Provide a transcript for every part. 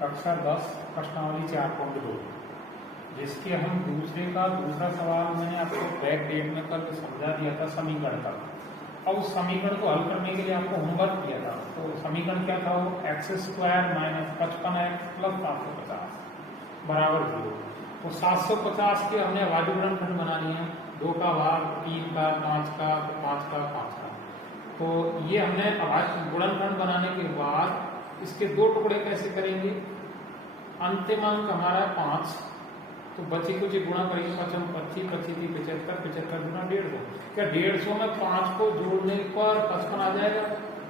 कक्षा 10 प्रश्नावली 4.2 जिसके हम दूसरा सवाल मैंने आपको बैक डेट में कल समझा दिया था समीकरण का। अब उस समीकरण को हल करने के लिए आपको होमवर्क किया था। तो समीकरण क्या था? वो x² माइनस 55x प्लस 750 बराबर 0। तो 750 के हमने अभाज्य गुणनखंड बना लिए हैं, 2 का भाग 3 का 5 का 5 का 5 का। तो ये हमने अभाज्य गुणनखंड बनाने के बाद इसके 2 टुकड़े कैसे करेंगे? अंतिम अंक हमारा 5, तो बची कुछ गुणा करेंगे 5 25 25 75 75 गुना 150। क्या 150 में 5 को जोड़ने पर 55 आ जाएगा?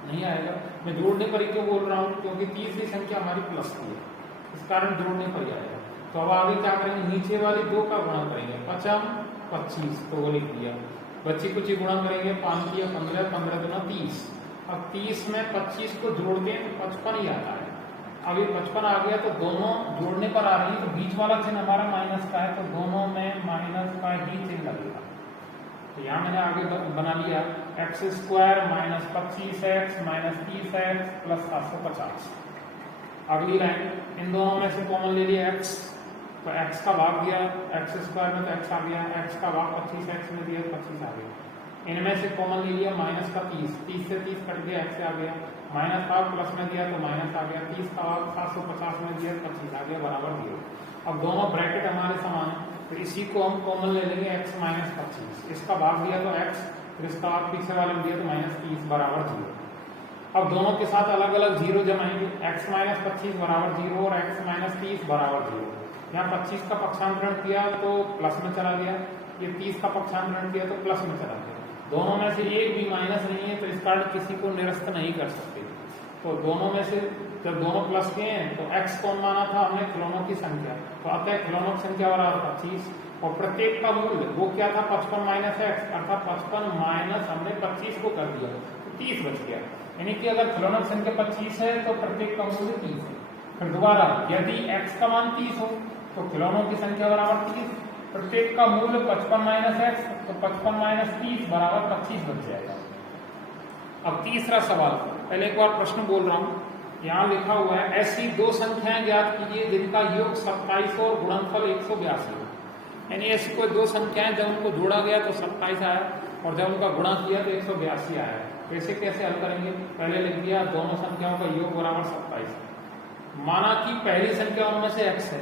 नहीं आएगा। मैं जोड़ने पर ही क्यों बोल रहा हूँ? क्योंकि तीसरी संख्या हमारी प्लस की है, इस कारण जोड़ने पर ही आएगा। तो अब आगे क्या करेंगे? नीचे वाली 2 का गुणा करेंगे 5 25, तो वो लिख दिया। बची कुछ गुणा करेंगे 5 किया 15 15 गुना 30। अब 30 में 25 को जोड़ते हैं तो 55 ही आता है। अब ये 55 आ गया तो दोनों जोड़ने पर आ रही है, तो बीच वाला चिन्ह हमारा माइनस का है, तो दोनों में माइनस का ही चिन्ह लगेगा। तो यहाँ मैंने आगे बना लिया x² minus 25x minus 30x plus 750। अगली लाइन इन दोनों में से कॉमन ले लिया x, तो x का भाग दिया x² में, तो x आ गया, x का भाग 25x में दिया 25 आ गया। इनमें से कॉमन ले लिया माइनस का 30 से 30 कट गया, x आ गया, माइनस का प्लस में दिया तो माइनस आ गया, 30 का भाग 750 में दिया 25 आ गया बराबर 0। अब दोनों ब्रैकेट हमारे समान है, तो इसी को हम कॉमन ले लेंगे x माइनस 25। इसका भाग दिया तो x, फिर इसका भाग पीछे वाले में दिया तो माइनस 30 बराबर 0। अब दोनों के साथ अलग अलग 0 जमाएंगे, x माइनस 25 बराबर 0 और x माइनस 30 बराबर 0। यहाँ 25 का पक्षांतरण किया तो प्लस में चला गया, ये 30 का पक्षांतरण किया तो प्लस में चला गया। दोनों में से एक भी माइनस नहीं है, तो इस कारण किसी को निरस्त नहीं कर सकते। तो दोनों में से जब दोनों प्लस के हैं तो x कौन माना था हमने? खिलौनों की संख्या, तो अतः खिलौनों की संख्या बराबर 25 और प्रत्येक का मूल्य वो क्या था? 55 माइनस x, अर्थात 55 माइनस हमने 25 को कर दिया तो 30 बच गया। यानी कि अगर खिलौनों की संख्या 25 है तो प्रत्येक का मूल्य 30 है। फिर दोबारा यदि x का मान 30 हो तो खिलौनों की संख्या बराबर 30, प्रत्येक का मूल्य 55 माइनस x, तो 55 माइनस 30 बराबर 25 बच जाएगा। अब तीसरा सवाल, पहले एक बार प्रश्न बोल रहा हूं, यहाँ लिखा हुआ है ऐसी 2 संख्याएं ज्ञात कीजिए जिनका योग 27 और गुणनफल 182 हो। यानी ऐसी कोई 2 संख्याएं जब उनको जोड़ा गया तो 27 आया और जब उनका गुणा किया तो 182 आया। वैसे कैसे हल करेंगे? पहले लिख दिया दोनों संख्याओं का योग बराबर 27। माना कि पहली संख्या उनमें से x है,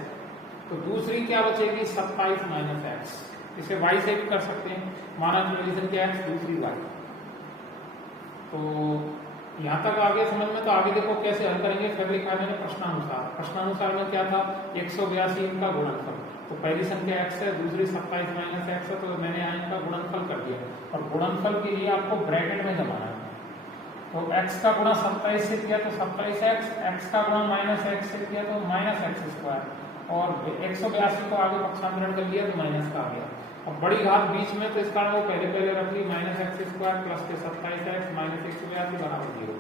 तो दूसरी क्या बचेगी? 27 माइनस x। इसे y से भी कर सकते हैं, माना कि पहली संख्या x दूसरी y। तो यहाँ तक आगे समझ में, तो आगे देखो कैसे हल करेंगे। फिर लिखा है मैंने प्रश्नानुसार। प्रश्नानुसार में क्या था? 182 इनका गुणनफल, तो पहली संख्या x है, दूसरी 27 माइनस x है, तो मैंने यहाँ इनका गुणनफल कर दिया और गुणनफल के लिए आपको ब्रैकेट में जमाना है। तो x का गुणा 27 से किया तो 27x, x का गुणा माइनस x से किया तो माइनस x², और 182 को आगे पक्षांतरण कर लिया तो माइनस का आ गया। अब बड़ी घात बीच में, तो इस कारण वो पहले रख ली माइनस x² प्लस के 27x माइनस 182 बराबर 0।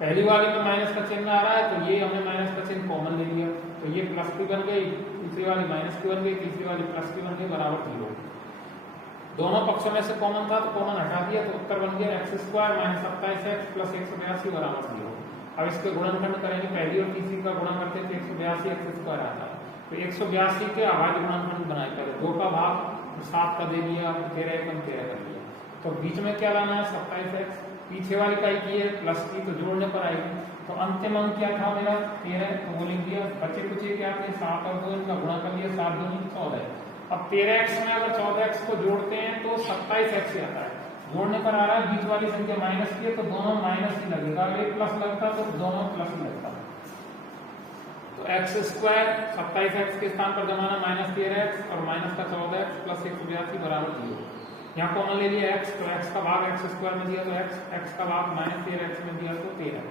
पहली वाली में माइनस का चिन्ह आ रहा है, तो ये हमने माइनस का चिन्ह कॉमन ले लिया, तो ये प्लस की बन गई, दूसरी वाली माइनस की बन गई, तीसरी वाली प्लस की बन गई बराबर 0। दोनों पक्षों में से कॉमन था तो कॉमन हटा दिया, तो उत्तर बन गया x² माइनस 27x प्लस 182 बराबर 0। अब इसके गुणनखंड करेंगे, पहली और तीसरी का गुणा करते तो 182 x² आता है। तो 182 के अभाज्य गुणनखंड बनाए, पहले 2 का भाग 7 का दे दिया, 13 13 कर दिया। तो बीच में क्या लाना है? 27x, पीछे वाली का ही है प्लस की, तो जोड़ने पर आएगी। तो अंतिम अंक क्या था मेरा? 13, तो वो लिख दिया। बचे कुछ क्या थे? 7 और 2, इनका गुणा कर लिया, 7 दूनी 14। अब 13x में अगर 14x को जोड़ते हैं तो 27x ही आता है, जोड़ने पर आ रहा है, बीच वाली संख्या माइनस की है तो दोनों माइनस ही लगेगा, एक प्लस लगता तो दोनों प्लस ही लगता। तो x² 27x के स्थान पर जमाना माइनस 13x और माइनस का 14x प्लस 182 बराबर 0। यहाँ कॉमन ले लिया x, तो x का भाग x² में दिया तो x का भाग माइनस 13x में दिया तो 13,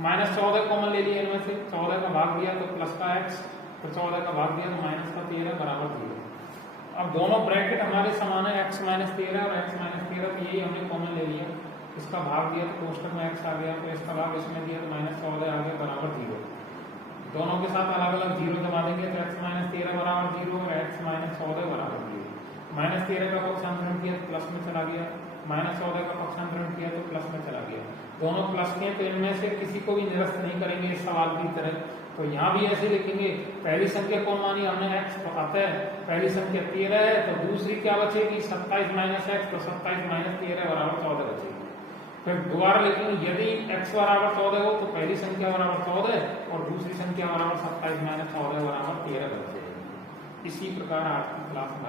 माइनस 14 कॉमन ले लिया इनमें से, 14 का भाग दिया तो प्लस का x, तो 14 का भाग दिया तो माइनस का 13 बराबर 0। अब दोनों ब्रैकेट हमारे समान है, x माइनस 13 और x माइनस 13, तो यही हमने कॉमन ले लिया। इसका भाग दिया तो कोष्टक में x आ गया, तो इसका भाग इसमें दिया तो माइनस 14 आ गया बराबर 0। दोनों के साथ अलग अलग 0 जमा देंगे तो x माइनस 13 बराबर 0 और x माइनस 14 बराबर 0। माइनस 13 का पक्षांतरण किया तो प्लस में चला गया, माइनस 14 का पक्षांतरण किया तो प्लस में चला गया। दोनों प्लस के, तो इनमें से किसी को भी निरस्त नहीं करेंगे इस सवाल की तरह। तो यहाँ भी ऐसे लिखेंगे, पहली संख्या कौन मानी हमने x बताते हैं, पहली संख्या 13 है तो दूसरी क्या बचेगी 27 माइनस एक्स, तो 27 माइनस 13 बराबर 14 बचेगी। फिर दोबारा लिखेंगे यदि x बराबर 14 हो तो पहली संख्या बराबर 14 और दूसरी संख्या बराबर 27 माइनस 14 बराबर 13 बचेगी। इसी प्रकार आज की क्लास में